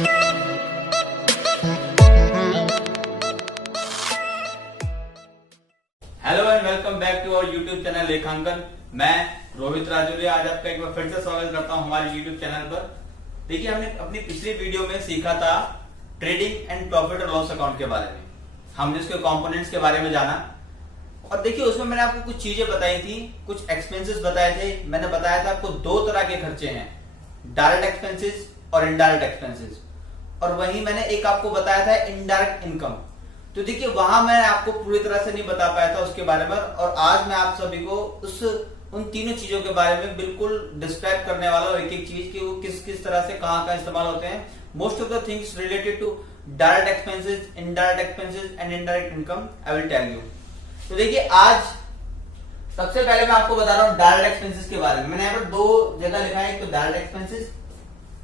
Hello and welcome back to our YouTube channel लेखांकन। मैं रोहित राजौरी आज आपका एक बार फिर से स्वागत करता हूं हमारे यूट्यूब चैनल पर। देखिए, हमने अपनी पिछली वीडियो में सीखा था ट्रेडिंग एंड प्रॉफिट और लॉस अकाउंट के बारे में। हमने उसके कंपोनेंट्स के बारे में जाना और देखिए उसमें मैंने आपको कुछ चीजें बताई थी, कुछ एक्सपेंसेस बताए थे। मैंने बताया था आपको दो तरह के खर्चे हैं, डायरेक्ट एक्सपेंसेस और इनडायरेक्ट एक्सपेंसेस। और वहीं मैंने एक आपको बताया था इनडायरेक्ट इनकम। तो देखिए वहां मैं आपको पूरी तरह से नहीं बता पाया था उसके बारे में, और आज मैं आप सभी को उन तीनों चीजों के बारे में बिल्कुल डिस्क्राइब करने वाला हूं, एक एक चीज की वो किस किस तरह से कहां इस्तेमाल होते हैं। Most of the things related to direct expenses, indirect expenses and indirect income I will tell you. तो देखिए आज सबसे पहले मैं आपको बता रहा हूं डायरेक्ट एक्सपेंसेस के बारे में। मैंने यहाँ पर दो जगह लिखा है, एक तो डायरेक्ट एक्सपेंसेस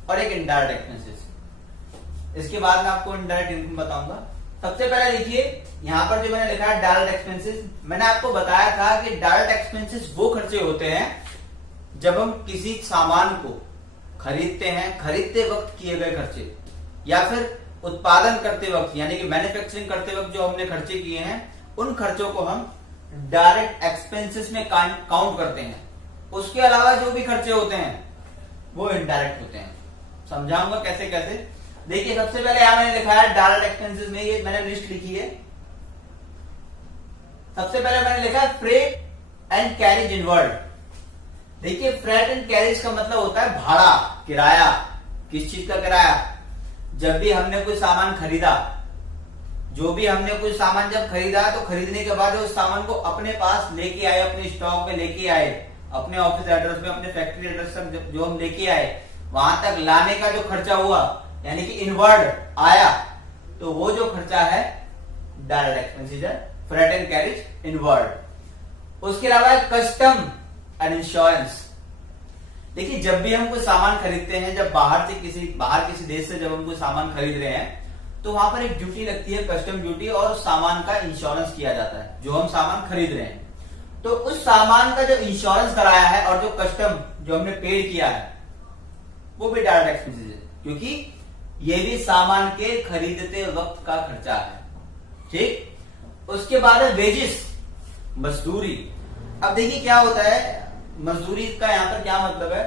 और एक इनडायरेक्ट एक्सपेंसेस। इसके बाद मैं आपको इनडायरेक्ट इनकम बताऊंगा। सबसे पहले देखिए यहां पर जो मैंने लिखा है डायरेक्ट एक्सपेंसेस, मैंने आपको बताया था कि डायरेक्ट एक्सपेंसेस वो खर्चे होते हैं जब हम किसी सामान को खरीदते हैं, खरीदते वक्त किए गए खर्चे, या फिर उत्पादन करते वक्त यानी कि मैन्युफैक्चरिंग करते वक्त जो हमने खर्चे किए हैं, उन खर्चों को हम डायरेक्ट एक्सपेंसेस में काउंट करते हैं। उसके अलावा जो भी खर्चे होते हैं वो इनडायरेक्ट होते हैं। समझाऊंगा कैसे कैसे। देखिए सबसे पहले यहां मैंने लिखा है डायरेक्ट एक्सपेंसेस में, ये मैंने लिस्ट लिखी है। सबसे पहले मैंने लिखा है फ्रेट एंड कैरेज इनवर्ड। देखिए फ्रेट एंड कैरेज का मतलब होता है भाड़ा, किराया। किस चीज का किराया? जब भी हमने कोई सामान खरीदा, जो भी हमने कोई सामान जब खरीदा तो खरीदने के बाद उस सामान को अपने पास लेके आए, अपने स्टॉक में लेके आए, अपने ऑफिस एड्रेस में, अपने फैक्ट्री एड्रेस तक जो हम लेके आए, वहां तक लाने का जो खर्चा हुआ यानी कि इनवर्ड आया, तो वो जो खर्चा है डायरेक्ट एक्सपेंसेस है, फ्रेट एंड कैरेज इनवर्ड। उसके अलावा कस्टम एंड इंश्योरेंस। देखिए जब भी हम कोई सामान खरीदते हैं, जब बाहर किसी देश से जब हम कोई सामान खरीद रहे हैं तो वहां पर एक ड्यूटी लगती है, कस्टम ड्यूटी, और उस सामान का इंश्योरेंस किया जाता है जो हम सामान खरीद रहे हैं। तो उस सामान का जो इंश्योरेंस कराया है और जो कस्टम जो हमने पेड किया है वो भी डायरेक्ट एक्सपेंसेस है, क्योंकि ये भी सामान के खरीदते वक्त का खर्चा है। ठीक। उसके बाद है वेजेस, मजदूरी। अब देखिए क्या होता है, मजदूरी का यहां पर क्या मतलब है,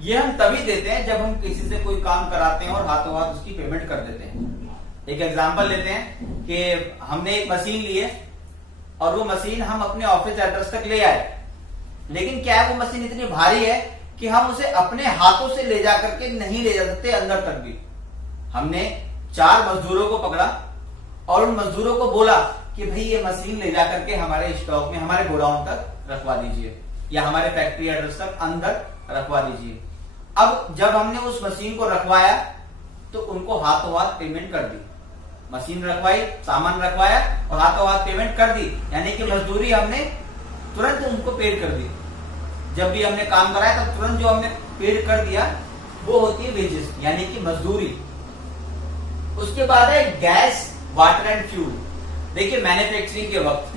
ये हम तभी देते हैं जब हम किसी से कोई काम कराते हैं और हाथों हाथ उसकी पेमेंट कर देते हैं। एक एग्जांपल लेते हैं कि हमने एक मशीन ली है और वो मशीन हम अपने ऑफिस एड्रेस तक ले आए, लेकिन क्या है वो मशीन इतनी भारी है कि हम उसे अपने हाथों से ले जाकर के नहीं ले जा सकते अंदर तक भी। हमने 4 मजदूरों को पकड़ा और उन मजदूरों को बोला कि भाई ये मशीन ले जाकर के हमारे स्टॉक में, हमारे गोडाउन तक रखवा दीजिए या हमारे फैक्ट्री एड्रेस तक अंदर रखवा दीजिए। अब जब हमने उस मशीन को रखवाया तो उनको हाथों हाथ पेमेंट कर दी। मशीन रखवाई, सामान रखवाया और हाथों हाथ पेमेंट कर दी, यानी कि मजदूरी हमने तुरंत उनको पेड कर दी। जब भी हमने काम कराया तब तुरंत जो हमने पेड कर दिया वो होती है वेजेस यानी कि मजदूरी। उसके बाद है गैस, वाटर एंड फ्यूल। देखिए मैन्युफैक्चरिंग के वक्त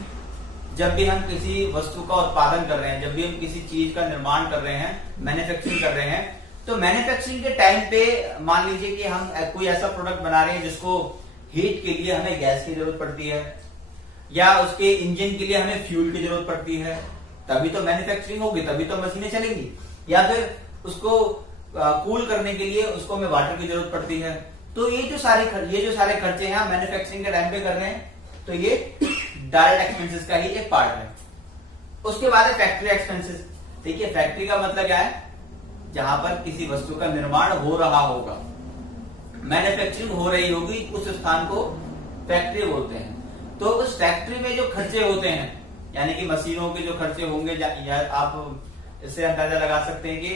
जब भी हम किसी वस्तु का उत्पादन कर रहे हैं, जब भी हम किसी चीज का निर्माण कर रहे हैं, मैन्युफैक्चरिंग कर रहे हैं, तो मैन्युफैक्चरिंग के टाइम पे मान लीजिए कि हम कोई ऐसा प्रोडक्ट बना रहे हैं जिसको हीट के लिए हमें गैस की जरूरत पड़ती है या उसके इंजन के लिए हमें फ्यूल की जरूरत पड़ती है, तभी तो मैन्युफैक्चरिंग होगी, तभी तो मशीनें चलेंगी। या फिर उसको कूल करने के लिए उसको हमें वाटर की जरूरत पड़ती है। तो ये जो सारे खर्चे हैं मैन्युफैक्चरिंग के टाइम पे कर रहे हैं, तो ये डायरेक्ट एक्सपेंसेस का ही एक पार्ट है। उसके बाद है फैक्ट्री एक्सपेंसेस। देखिए फैक्ट्री का मतलब क्या है, जहां पर किसी वस्तु का निर्माण हो रहा होगा, मैन्युफैक्चरिंग हो रही होगी, उस स्थान को फैक्ट्री बोलते हैं। तो उस फैक्ट्री में जो खर्चे होते हैं यानी कि मशीनों के जो खर्चे होंगे, या आप इससे अंदाजा लगा सकते हैं कि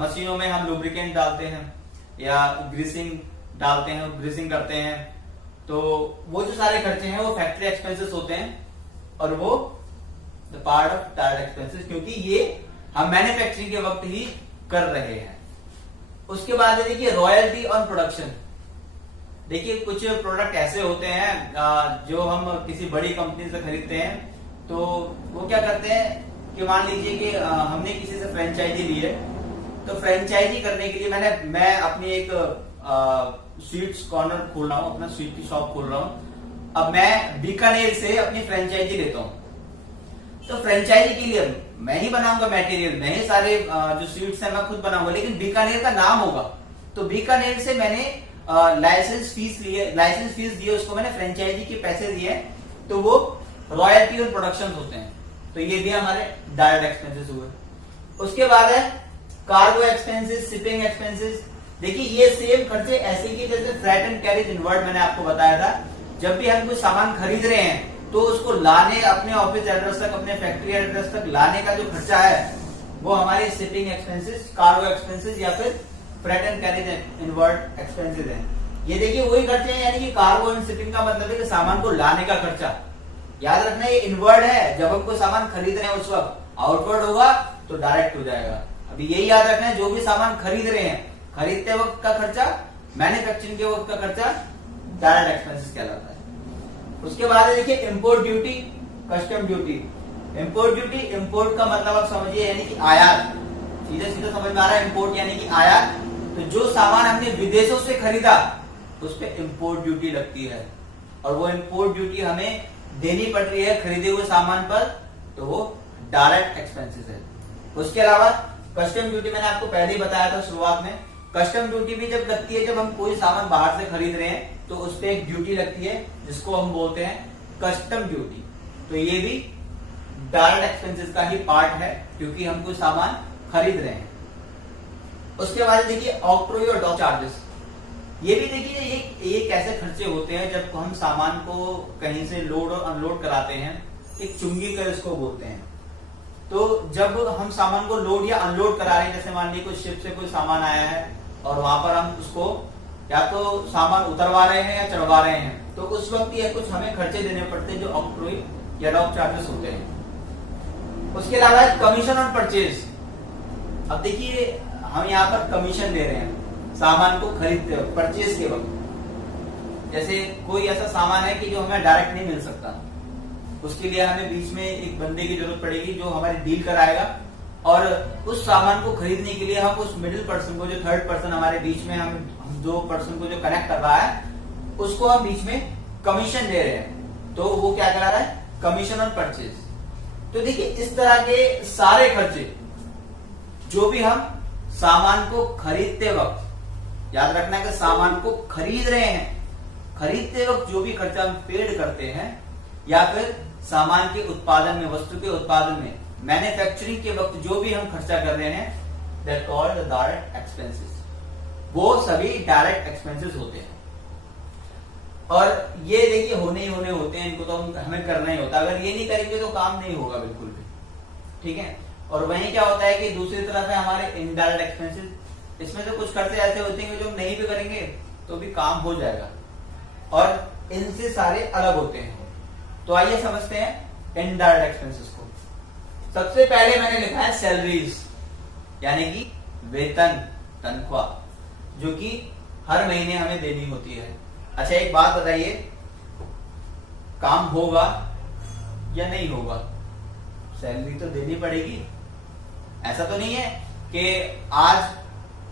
मशीनों में हम लुब्रिकेंट डालते हैं या ग्रीसिंग डालते हैं, ग्रीसिंग करते हैं, तो वो जो सारे खर्चे हैं वो फैक्ट्री एक्सपेंसेस होते हैं और वो the part of direct expenses, क्योंकि ये हम मैन्युफैक्चरिंग के वक्त ही कर रहे हैं। उसके बाद देखिए रॉयल्टी ऑन प्रोडक्शन। देखिए कुछ प्रोडक्ट ऐसे होते हैं जो हम किसी बड़ी कंपनी से खरीदते हैं, तो वो क्या करते हैं कि मान लीजिए कि हमने किसी से फ्रेंचाइजी ली है, तो फ्रेंचाइजी करने के लिए मैं अपनी एक स्वीट्स कॉर्नर खोल रहा हूँ, अपना स्वीट की शॉप खोल रहा हूँ। अब मैं बीकानेर से अपनी फ्रेंचाइजी लेता हूँ, तो फ्रेंचाइजी के लिए मैं ही बनाऊंगा मटेरियल, मैं ही सारे जो स्वीट्स है मैं खुद बनाऊंगा, लेकिन बीकानेर का नाम होगा। तो बीकानेर से मैंने लाइसेंस फीस दिए उसको, मैंने फ्रेंचाइजी के पैसे दिए, तो वो रॉयल्टी और प्रोडक्शन होते हैं। तो ये भी हमारे डायरेक्ट एक्सपेंसेस हुए। उसके बाद है कार्गो एक्सपेंसेस, शिपिंग एक्सपेंसेस। देखिए ये सेम खर्चे ऐसे ही जैसे फ्रेट एंड कैरेज इनवर्ड मैंने आपको बताया था। जब भी हम कोई सामान खरीद रहे हैं तो उसको लाने, अपने ऑफिस एड्रेस तक, अपने फैक्ट्री एड्रेस तक लाने का जो खर्चा है वो हमारे शिपिंग एक्सपेंसेस, कार्गो एक्सपेंसेस या फिर freight and carriage inward expenses है। ये देखिए वही खर्चे हैं, यानी कि कार्गो एंड शिपिंग का मतलब है कि सामान को लाने का खर्चा। याद रखना ये इनवर्ड है, जब हम कोई सामान खरीद रहे हैं उस वक्त, आउटवर्ड होगा तो डायरेक्ट हो जाएगा। अभी यही याद रखना है, जो भी सामान खरीद रहे हैं, खरीदते वक्त का खर्चा, मैन्युफैक्चरिंग के वक्त का खर्चा डायरेक्ट एक्सपेंसेस कहलाता है। उसके बाद है देखिए import duty, custom duty. Import duty, import का मतलब आप समझिए यानी कि आयात, सीधे सीधे समझ में आ रहा है, इंपोर्ट यानी कि आयात। तो जो सामान हमने विदेशों से खरीदा उस पर इंपोर्ट ड्यूटी लगती है, और वो इंपोर्ट ड्यूटी हमें देनी पड़ रही है खरीदे हुए सामान पर, तो वो डायरेक्ट एक्सपेंसेस है। उसके अलावा कस्टम ड्यूटी मैंने आपको पहले ही बताया था शुरुआत में। कस्टम ड्यूटी भी जब लगती है, जब हम कोई सामान बाहर से खरीद रहे हैं तो उस पर एक ड्यूटी लगती है जिसको हम बोलते हैं कस्टम ड्यूटी। तो ये भी डायरेक्ट एक्सपेंसेस का ही पार्ट है, क्योंकि हम कोई सामान खरीद रहे हैं। उसके बाद देखिए ऑक्ट्रोई और डॉक चार्जेस। ये भी देखिए ये कैसे खर्चे होते हैं जब हम सामान को कहीं से लोड और अनलोड कराते हैं, एक चुंगी कर इसको बोलते हैं। तो जब हम सामान को लोड या अनलोड करा रहे हैं, जैसे मान लीजिए कोई शिप से कोई सामान आया है और वहां पर हम उसको या तो सामान उतरवा रहे हैं या चढ़वा रहे हैं, तो उस वक्त ये कुछ हमें खर्चे देने पड़ते हैं जो ऑक्ट्रोई या डॉक चार्जेस होते हैं। उसके अलावा कमीशन ऑन परचेज। अब देखिए हम यहाँ पर कमीशन दे रहे हैं सामान को खरीदते वक्त, परचेज के वक्त। जैसे कोई ऐसा सामान है कि जो हमें डायरेक्ट नहीं मिल सकता, उसके लिए हमें बीच में एक बंदे की जरूरत पड़ेगी जो हमारी डील कराएगा, और उस सामान को खरीदने के लिए हम उस मिडिल पर्सन को, जो थर्ड पर्सन हमारे बीच में, हम जो पर्सन को जो कनेक्ट कर रहा है उसको हम बीच में कमीशन दे रहे हैं, तो वो क्या करा रहा है, कमीशन ऑन परचेज। तो देखिए इस तरह के सारे खर्चे जो भी हम सामान को खरीदते वक्त, याद रखना है कि सामान को खरीद रहे हैं, खरीदते वक्त जो भी खर्चा हम पेड करते हैं, या फिर सामान के उत्पादन में, वस्तु के उत्पादन में, मैन्युफैक्चरिंग के वक्त जो भी हम खर्चा कर रहे हैं, that called the direct expenses. वो सभी डायरेक्ट एक्सपेंसेस होते हैं, और ये देखिए होने ही होते हैं, इनको तो हमें करना ही होता है। अगर ये नहीं करेंगे तो काम नहीं होगा बिल्कुल भी, ठीक है। और वहीं क्या होता है कि दूसरी तरफ है हमारे इनडायरेक्ट एक्सपेंसेस। इसमें से कुछ खर्चे ऐसे होते हैं जो नहीं भी करेंगे तो भी काम हो जाएगा, और इनसे सारे अलग होते हैं। तो आइए समझते हैं इनडायरेक्ट एक्सपेंसेस को। सबसे पहले मैंने लिखा है सैलरीज, यानी कि वेतन, तनख्वाह, जो कि हर महीने हमें देनी होती है। अच्छा एक बात बताइए, काम होगा या नहीं होगा, सैलरी तो देनी पड़ेगी। ऐसा तो नहीं है कि आज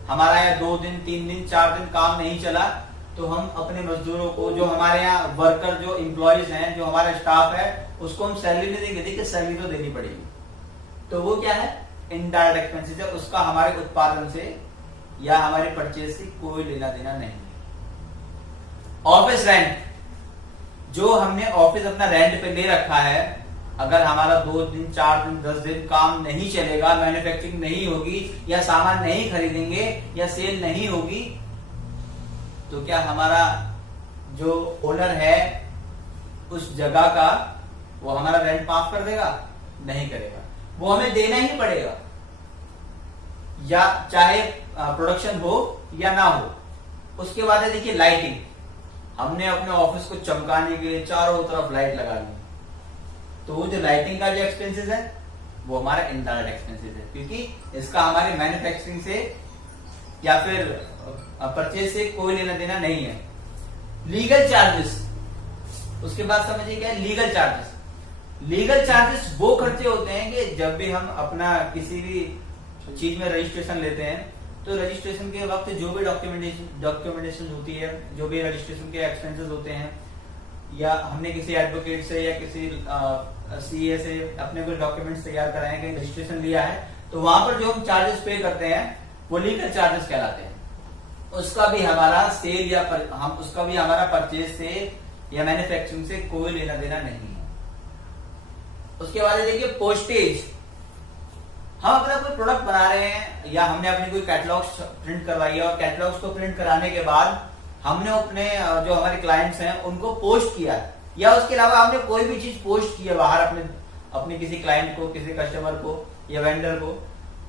हमारा यहाँ 2 दिन 3 दिन 4 दिन काम नहीं चला तो हम अपने मजदूरों को, जो हमारे यहाँ वर्कर, जो एम्प्लॉयज हैं, जो हमारा स्टाफ है, उसको हम सैलरी नहीं देंगे। देखिए सैलरी तो देनी पड़ेगी। तो वो क्या है, इनडायरेक्ट एक्सपेंसेस है, उसका हमारे उत्पादन से या हमारे परचेज से कोई लेना देना नहीं। ऑफिस रेंट, जो हमने ऑफिस अपना रेंट पे ले रखा है, अगर हमारा 2 दिन 4 दिन 10 दिन काम नहीं चलेगा, मैन्युफैक्चरिंग नहीं होगी, या सामान नहीं खरीदेंगे, या सेल नहीं होगी, तो क्या हमारा जो ओनर है उस जगह का, वो हमारा रेंट माफ कर देगा? नहीं करेगा, वो हमें देना ही पड़ेगा, या चाहे प्रोडक्शन हो या ना हो। उसके बाद है देखिए लाइटिंग, हमने अपने ऑफिस को चमकाने के लिए चारों तरफ लाइट लगा ली, तो वो जो लाइटिंग का जो एक्सपेंसेस है वो हमारा इनडायरेक्ट एक्सपेंसेस है, क्योंकि इसका हमारे मैन्युफैक्चरिंग से या फिर परचेज से कोई लेना देना नहीं है। लीगल चार्जेस, उसके बाद समझिए क्या है लीगल चार्जेस। लीगल चार्जेस वो खर्चे होते हैं कि जब भी हम अपना किसी भी चीज में रजिस्ट्रेशन लेते हैं तो रजिस्ट्रेशन के वक्त जो भी डॉक्यूमेंटेशन होती है, जो भी रजिस्ट्रेशन के एक्सपेंसेस होते हैं, या हमने किसी एडवोकेट से या किसी सीए से अपने कुछ डॉक्यूमेंट्स तैयार कराए हैं, कहीं रजिस्ट्रेशन लिया है, तो वहां पर जो हम चार्जेस पे करते हैं वो लीगल चार्जेस कहलाते हैं। उसका भी हमारा सेल या उसका भी हमारा परचेज से या मैन्युफैक्चरिंग से कोई लेना देना नहीं है। उसके बाद देखिए पोस्टेज। हम अपना कोई प्रोडक्ट बना रहे हैं या हमने अपनी कोई कैटलॉग्स प्रिंट करवाई है, और कैटलॉग्स को प्रिंट कराने के बाद हमने अपने जो हमारे क्लाइंट्स हैं उनको पोस्ट किया, या उसके अलावा हमने कोई भी चीज पोस्ट की है बाहर अपने किसी क्लाइंट को, किसी कस्टमर को या वेंडर को,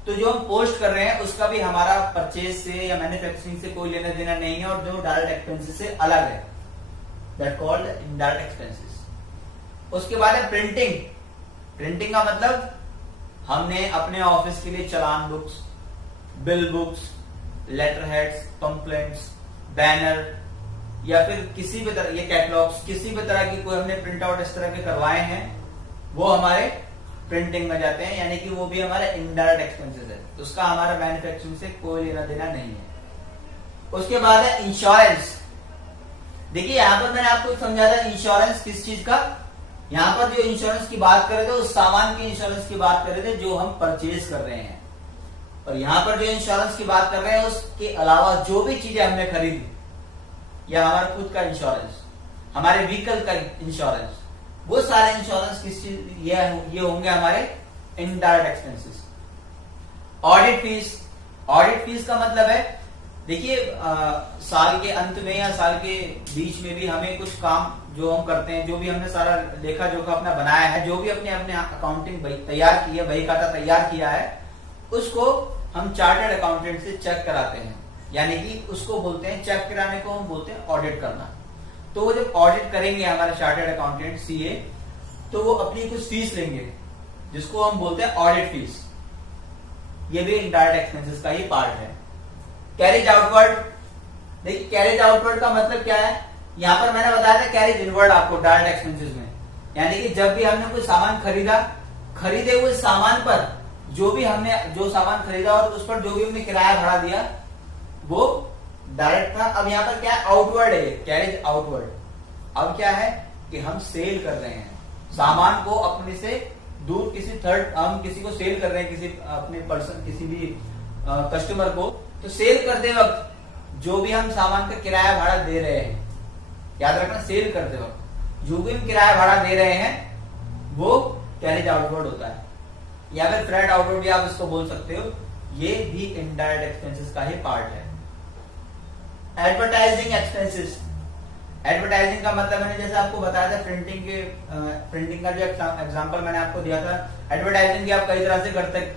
तो जो हम पोस्ट कर रहे हैं उसका भी हमारा परचेज से या मैन्युफैक्चरिंग से कोई लेना देना नहीं है, और जो डायरेक्ट एक्सपेंसेस से अलग है, दैट कॉल्ड इनडायरेक्ट एक्सपेंसेस। उसके बाद है प्रिंटिंग। प्रिंटिंग का मतलब हमने अपने ऑफिस के लिए चालान books, bill books, letter heads, pamphlets, banner, या फिर किसी भी तरह ये कैटलॉग्स, किसी भी तरह की कोई हमने प्रिंट आउट इस तरह के करवाए हैं, वो हमारे प्रिंटिंग में जाते हैं, यानी कि वो भी हमारे इनडायरेक्ट एक्सपेंसेस है, तो उसका हमारा मैन्युफैक्चरिंग से कोई लेना देना नहीं है। उसके बाद है इंश्योरेंस। देखिए यहां पर मैंने आपको समझा था इंश्योरेंस किस चीज का। यहां पर जो इंश्योरेंस की बात कर रहे थे उस सामान के इंश्योरेंस की बात कर रहे थे जो हम परचेज कर रहे हैं, और यहां पर जो इंश्योरेंस की बात कर रहे हैं उसके अलावा जो भी चीजें हमने खरीदी, या हमारा खुद का इंश्योरेंस, हमारे व्हीकल का इंश्योरेंस, वो सारे इंश्योरेंस किस चीज ये होंगे हमारे indirect expenses. Audit fees. Audit fees का मतलब है देखिए साल के अंत में या साल के बीच में भी हमें कुछ काम जो हम करते हैं, जो भी हमने सारा लेखा जोखा अपना बनाया है, जो भी अपने अकाउंटिंग तैयार की है, बही खाता तैयार किया है, उसको हम चार्टर्ड अकाउंटेंट से चेक कराते हैं, यानी कि उसको बोलते हैं चेक कराने को हम बोलते हैं ऑडिट करना। तो वो जब ऑडिट करेंगे हमारे चार्टर्ड अकाउंटेंट सीए, तो वो अपनी कुछ फीस लेंगे जिसको हम बोलते हैं ऑडिट फीस। ये भी इनडायरेक्ट एक्सपेंसेस का ही पार्ट है। Carriage outward. देखिए कैरेज आउटवर्ड का मतलब क्या है, यहां पर मैंने बताया था कैरेज इनवर्ड आपको डायरेक्ट एक्सपेंसेस में, यानी कि जब भी हमने कोई सामान खरीदा, खरीदे हुए सामान पर जो सामान खरीदा और उस पर जो भी हमने किराया भाड़ा दिया वो डायरेक्ट था। अब यहाँ पर क्या है, आउटवर्ड है, कैरेज आउटवर्ड। अब क्या है कि हम सेल कर रहे हैं सामान को अपने से दूर, किसी थर्ड, हम किसी को सेल कर रहे हैं, किसी अपने पर्सन, किसी भी कस्टमर को, तो सेल करते वक्त जो भी हम सामान का किराया भाड़ा दे रहे हैं, याद रखना सेल करते वक्त जो भी हम किराया भाड़ा दे रहे हैं वो कैरेज आउटवर्ड होता है, या फिर फ्रेट आउटवर्ड भी आप इसको बोल सकते हो। ये भी इनडायरेक्ट एक्सपेंसेस का ही पार्ट है। Advertising expenses. एडवर्टाइजिंग का मतलब मैंने जैसे आपको बताया था प्रिंटिंग का जो एग्जांपल मैंने आपको दिया था, एडवर्टाइजिंग भी आप कई तरह से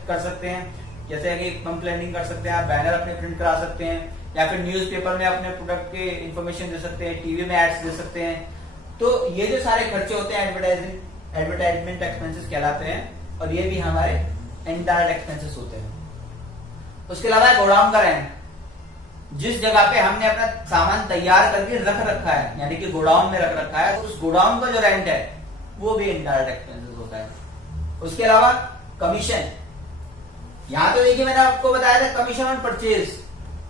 कर सकते हैं, जैसे कि पंपलेटिंग कर सकते हैं, आप बैनर अपने प्रिंट करा सकते हैं, या फिर न्यूज़पेपर में अपने प्रोडक्ट के इंफॉर्मेशन दे सकते हैं, टीवी में एड्स दे सकते हैं। तो ये जो सारे खर्चे होते हैं एडवर्टाइजमेंट एक्सपेंसेस कहलाते हैं, और ये भी हमारे इनडायरेक्ट एक्सपेंसेस होते हैं। उसके अलावा गोडाउन का रेंट। जिस जगह पे हमने अपना सामान तैयार करके रख रखा है, यानी कि गोडाउन में रख रखा है, तो उस गोडाउन का जो रेंट है वो भी इनडायरेक्ट एक्सपेंसेस होता है। उसके अलावा कमीशन। यहां तो देखिए मैंने आपको बताया था कमीशन ऑन परचेज।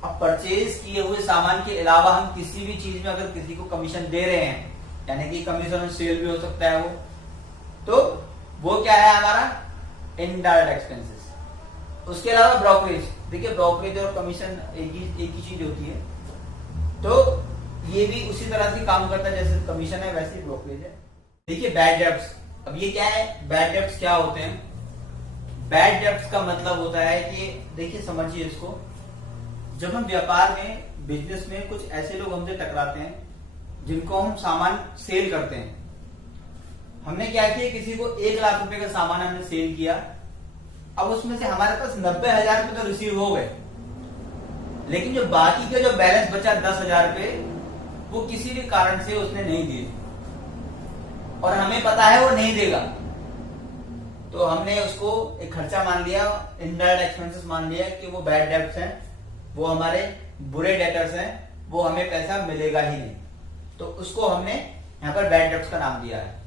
अब परचेज किए हुए सामान के अलावा हम किसी भी चीज में अगर किसी को कमीशन दे रहे हैं, यानी कि कमीशन ऑन सेल भी हो सकता है वो, तो वो क्या है हमारा इनडायरेक्ट एक्सपेंसेस। उसके अलावा ब्रोकरेज। देखिए ब्रोकरेज और कमीशन एक ही चीज होती है, तो ये भी उसी तरह से काम करता है, जैसे कमीशन है वैसे ही ब्रोकरेज है। देखिए बैड डेब्ट्स। अब ये क्या है, बैड डेब्ट्स क्या होते हैं? बैड डेब्ट्स का मतलब होता है कि देखिए समझिए इसको, जब हम व्यापार में, बिजनेस में कुछ ऐसे लोग हमसे टकराते हैं जिनको हम सामान सेल करते हैं। हमने क्या किया, किसी को 1 लाख रुपए का सामान हमने सेल किया, अब उसमें से हमारे पास 90,000 रुपए तो रिसीव हो गए, लेकिन जो बाकी का जो बैलेंस बचा 10,000 रुपए, वो किसी भी कारण से उसने नहीं दिए, और हमें पता है वो नहीं देगा, तो हमने उसको एक खर्चा मान लिया, इनडायरेक्ट एक्सपेंसेस मान लिया कि वो बैड डेब्ट्स हैं, वो हमारे बुरे डेटर्स हैं, वो हमें पैसा मिलेगा ही नहीं, तो उसको हमने यहाँ पर बैड डेब्ट्स का नाम दिया है।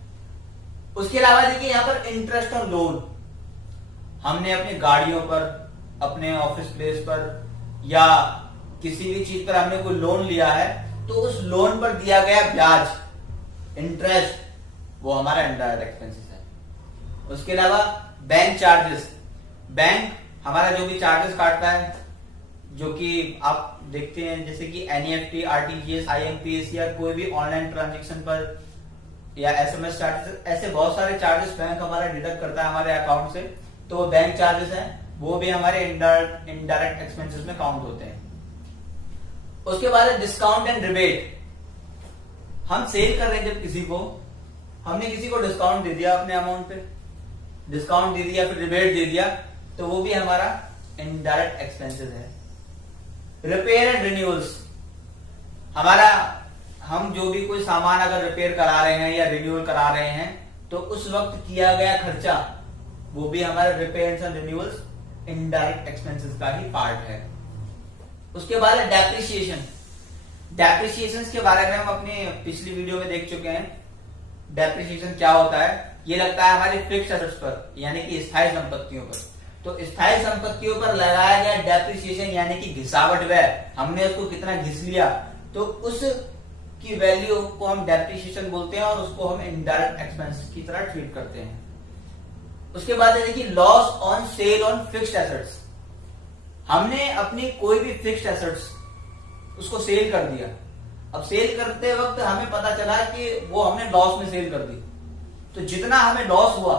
उसके अलावा देखिए यहाँ पर इंटरेस्ट और लोन। हमने अपनी गाड़ियों पर, अपने ऑफिस प्लेस पर, या किसी भी चीज पर हमने कोई लोन लिया है तो उस लोन पर दिया गया ब्याज, इंटरेस्ट, वो हमारा इनडायरेक्ट एक्सपेंसेस है। उसके अलावा बैंक चार्जेस, बैंक हमारा जो भी चार्जेस काटता है, जो कि आप देखते हैं जैसे कि एनईएफटी, आरटीजीएस, आईएमपीएस या कोई भी ऑनलाइन ट्रांजेक्शन पर या एसएमएस चार्जेस, ऐसे बहुत सारे चार्जेस बैंक हमारा डिडक्ट करता है हमारे अकाउंट से, तो वो बैंक चार्जेस हैं, वो भी हमारे इनडायरेक्ट एक्सपेंसेस में काउंट होते हैं। उसके बाद है डिस्काउंट एंड रिबेट। हम सेल कर रहे हैं, जब किसी को हमने किसी को डिस्काउंट दे दिया, अपने अमाउंट पे डिस्काउंट दे दिया, फिर रिबेट दे दिया, तो वो भी हमारा इनडायरेक्ट एक्सपेंसेस है। रिपेयर एंड रिन्यूअल्स, हमारा हम जो भी कोई सामान अगर रिपेयर करा रहे हैं या रिन्यूअल करा रहे हैं तो उस वक्त किया गया खर्चा, वो भी हमारे repair and renewals indirect expenses का ही पार्ट है। उसके बाद है डेप्रिसिएशन। डेप्रिसिएशन के बारे में हम अपने पिछली वीडियो में देख चुके हैं। डेप्रिसिएशन क्या होता है? ये लगता है हमारी फिक्स्ड एसेट्स पर, यानी कि स्थायी संपत्तियों पर। तो स्थायी संपत्तियों पर लगाया गया डेप्रिसिएशन यानी कि घिसावट व्यय, हमने उसको कितना घिस लिया, तो उस की वैल्यू को हम डेप्रिसिएशन बोलते हैं और उसको हम इनडायरेक्ट एक्सपेंस की तरह ट्रीट करते हैं। उसके बाद है देखिए loss on sale on fixed assets. हमने अपनी कोई भी फिक्स्ड एसेट्स उसको सेल कर दिया, अब सेल करते वक्त हमें पता चला कि वो हमने लॉस में सेल कर दी, तो जितना हमें लॉस हुआ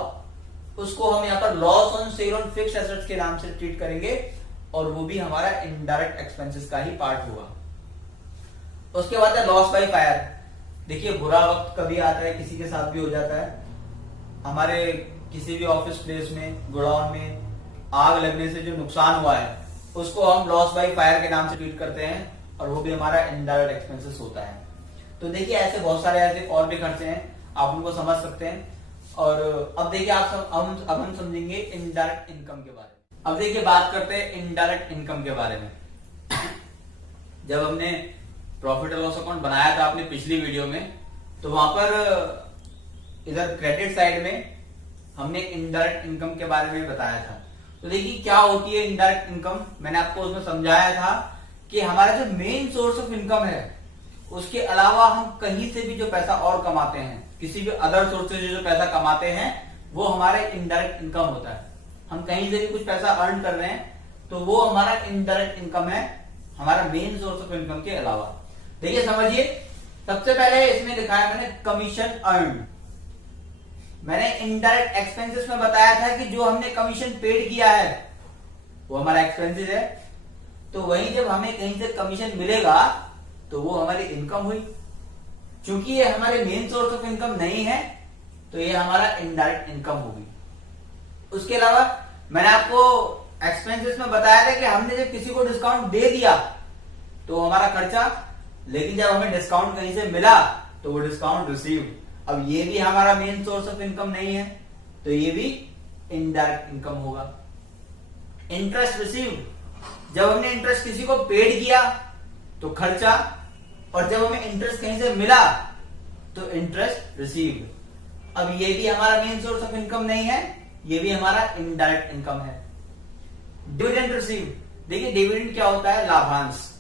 उसको हम यहाँ पर loss on sale on fixed assets के नाम से ट्रीट करेंगे और वो भी हमारा इनडायरेक्ट एक्सपेंसेस का ही पार्ट हुआ। उसके बाद है लॉस बाय फायर। देखिए बुरा वक्त कभी आता है, किसी के साथ भी हो जाता है, हमारे किसी भी ऑफिस प्लेस में, गोडाउन में आग लगने से जो नुकसान हुआ है उसको हम लॉस बाय फायर के नाम से ट्रीट करते हैं और वो भी हमारा इनडायरेक्ट एक्सपेंसेस होता है। तो देखिए ऐसे बहुत सारे ऐसे और भी खर्चे हैं, आप उनको समझ सकते हैं। और अब देखिए अब हम समझेंगे इनडायरेक्ट इनकम के बारे में। अब देखिए बात करते हैं इनडायरेक्ट इनकम के बारे में। जब हमने प्रॉफिट एंड लॉस अकाउंट बनाया था अपनी पिछली वीडियो में, तो वहां पर इधर क्रेडिट साइड में हमने इनडायरेक्ट इनकम के बारे में बताया था। तो देखिए क्या होती है इनडायरेक्ट इनकम, मैंने आपको उसमें समझाया था कि हमारा जो मेन सोर्स ऑफ इनकम है उसके अलावा हम कहीं से भी जो पैसा और कमाते हैं, किसी भी अदर सोर्स से जो पैसा कमाते हैं, वो हमारा इनडायरेक्ट इनकम होता है। हम कहीं से भी कुछ पैसा अर्न कर रहे हैं तो वो हमारा इनडायरेक्ट इनकम है, हमारा मेन सोर्स ऑफ इनकम के अलावा। देखिए समझिए, सबसे पहले इसमें लिखा है मैंने कमीशन अर्न। मैंने इनडायरेक्ट एक्सपेंसेस में बताया था कि जो हमने कमीशन पेड किया है वो हमारा एक्सपेंसेस है, तो वहीं जब हमें कहीं से कमीशन मिलेगा तो वो हमारी इनकम हुई। चूंकि ये हमारे मेन सोर्स ऑफ इनकम नहीं है तो ये हमारा इनडायरेक्ट इनकम होगी। उसके अलावा मैंने आपको एक्सपेंसेस में बताया था कि हमने जब किसी को डिस्काउंट दे दिया तो हमारा खर्चा, लेकिन जब हमें डिस्काउंट कहीं से मिला तो वो डिस्काउंट रिसीव। अब ये भी हमारा मेन सोर्स ऑफ इनकम नहीं है तो ये भी इनडायरेक्ट इनकम होगा। इंटरेस्ट रिसीव, जब हमने इंटरेस्ट किसी को पेड किया तो खर्चा, और जब हमें इंटरेस्ट कहीं से मिला तो इंटरेस्ट रिसीव। अब ये भी हमारा मेन सोर्स ऑफ इनकम नहीं है, ये भी हमारा इनडायरेक्ट इनकम है। डिविडेंड रिसीव, देखिए डिविडेंड क्या होता है? लाभांश।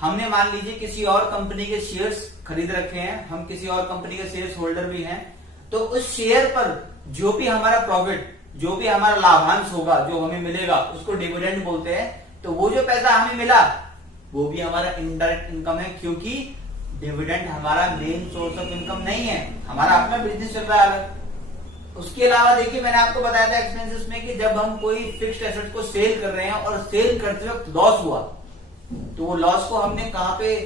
हमने मान लीजिए किसी और कंपनी के शेयर्स खरीद रखे हैं, हम किसी और कंपनी के शेयर्स होल्डर भी हैं, तो उस शेयर पर जो भी हमारा प्रॉफिट, जो भी हमारा लाभांश होगा, जो हमें मिलेगा, उसको डिविडेंड बोलते हैं। तो वो जो पैसा हमें मिला वो भी हमारा इनडायरेक्ट इनकम है, क्योंकि डिविडेंड हमारा मेन सोर्स ऑफ इनकम नहीं है, हमारा अपना बिजनेस चल रहा है। उसके अलावा देखिए मैंने आपको बताया था एक्सपेंसेस में कि जब हम कोई फिक्स्ड एसेट को सेल कर रहे हैं और सेल करते वक्त लॉस हुआ तो वो लॉस को हमने कहां पे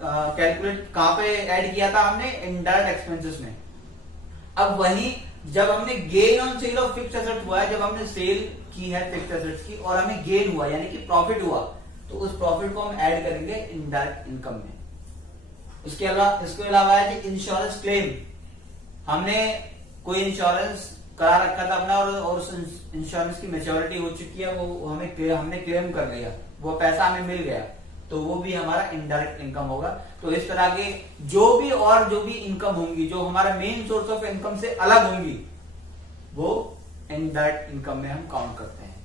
कैलकुलेट, कहां पे ऐड किया था? हमने इनडायरेक्ट एक्सपेंसेस में। अब वही जब हमने gain on sale of fixed asset हुआ है, जब हमने सेल की है फिक्स्ड एसेट्स की और हमें गेन हुआ यानी कि प्रॉफिट हुआ, तो उस प्रॉफिट को हम ऐड करेंगे इनडायरेक्ट इनकम में। इसके अलावा है इंश्योरेंस क्लेम। हमने कोई इंश्योरेंस करा रखा था अपना और उस इंश्योरेंस की मैच्योरिटी हो चुकी है, वो हमने क्लेम कर लिया, वो पैसा हमें मिल गया, तो वो भी हमारा इनडायरेक्ट इनकम होगा। तो इस तरह के जो भी इनकम होंगी, जो हमारा मेन सोर्स ऑफ इनकम से अलग होंगी, वो इनडायरेक्ट इनकम में हम काउंट करते हैं।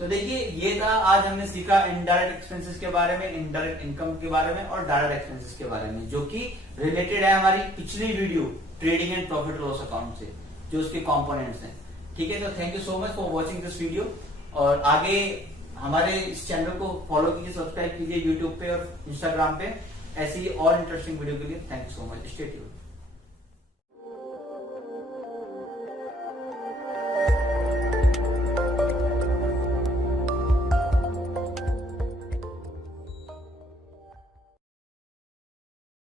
तो देखिए ये था, आज हमने सीखा इनडायरेक्ट एक्सपेंसेस के बारे में, इनडायरेक्ट इनकम के बारे में और डायरेक्ट एक्सपेंसेस के बारे में, जो कि रिलेटेड है हमारी पिछली video trading and profit loss account से, जो उसके कंपोनेंट्स हैं। ठीक है, तो thank you so much for watching this video. और आगे हमारे इस चैनल को फॉलो कीजिए, सब्सक्राइब कीजिए यूट्यूब पे और इंस्टाग्राम पे ऐसी और इंटरेस्टिंग वीडियो के लिए। Thank you so much, stay tuned.